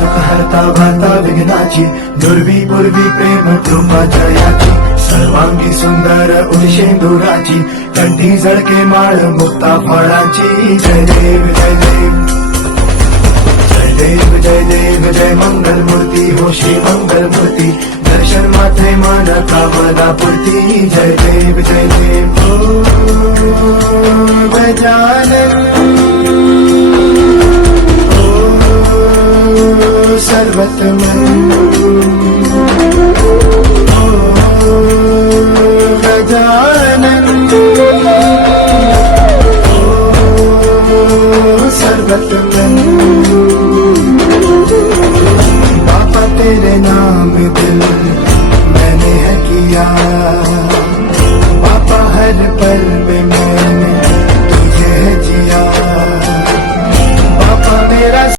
दुःख हरता वार्ता विघ्नाची, दुर्वी पूर्वी प्रेम कृपा जयाची, सर्वांगी सुंदर उदिशेंदुराची, कंठी झळके माळ मुक्ता फळाची. जय देव जय देव जय देव जय देव जय मंगल मूर्ती हो श्री मंगल मूर्ती, दर्शन मात्रे मन कामना पूर्ती. जय देव जय देव ओ गजानन ओ सर्वतमन ओ गजानन ओ सर्वतमन.